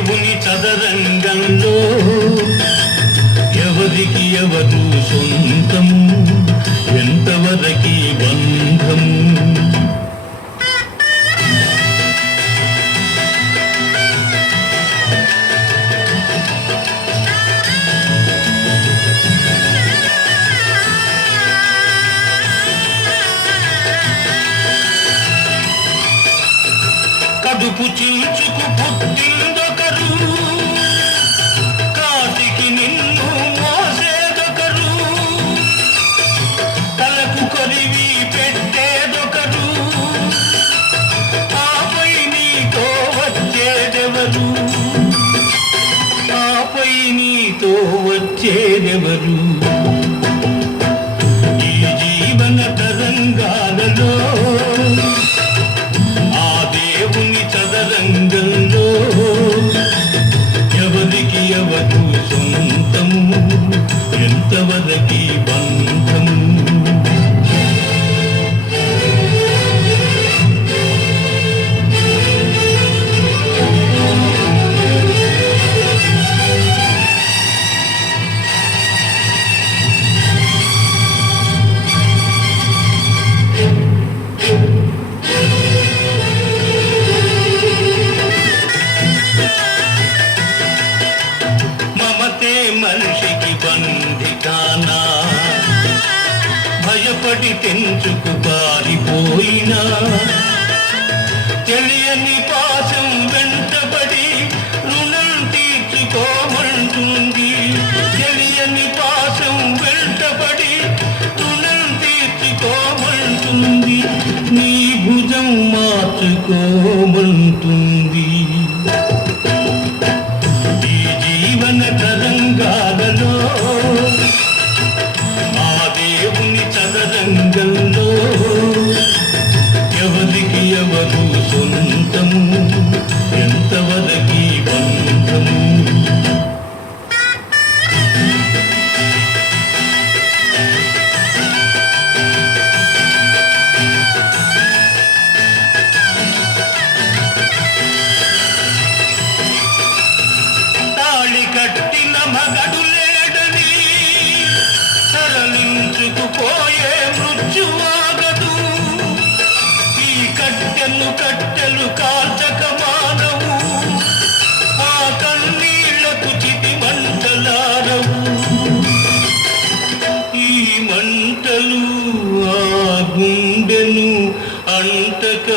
దేవుని చదరంగంలో ఎవరికి ఎవరు సొంతం ఎంతవరకి బంధము? కడుపు చీల్చుకు పుట్టిందొకరు కాటికి నిన్ను మోసేదొకరు. తలకు కొలివి పెట్టేదొకరు. ఆపై నీతో వచ్చేదెవరు? ఆపై నీతో వచ్చేదెవరు? సొంతము ఎంతవరకి బంధము? భయపడి తెంచుకు పారిపోయినా. తెలియని పాశం వెంటబడి రుణం తీర్చుకోమంటుంది. తెలియని పాశం వెంటబడి రుణం తీర్చుకోమంటుంది. నీ భుజం మార్చుకోమంటుంది. తరలించుకుపోయే మృత్యువాగదు ఈ కట్టెలు కట్టెలు కాల్చక మానవు. ఆ కన్నీళ్ళకు చితి మంటలారవు. ఈ మంటలు ఆ గుండెను అంటక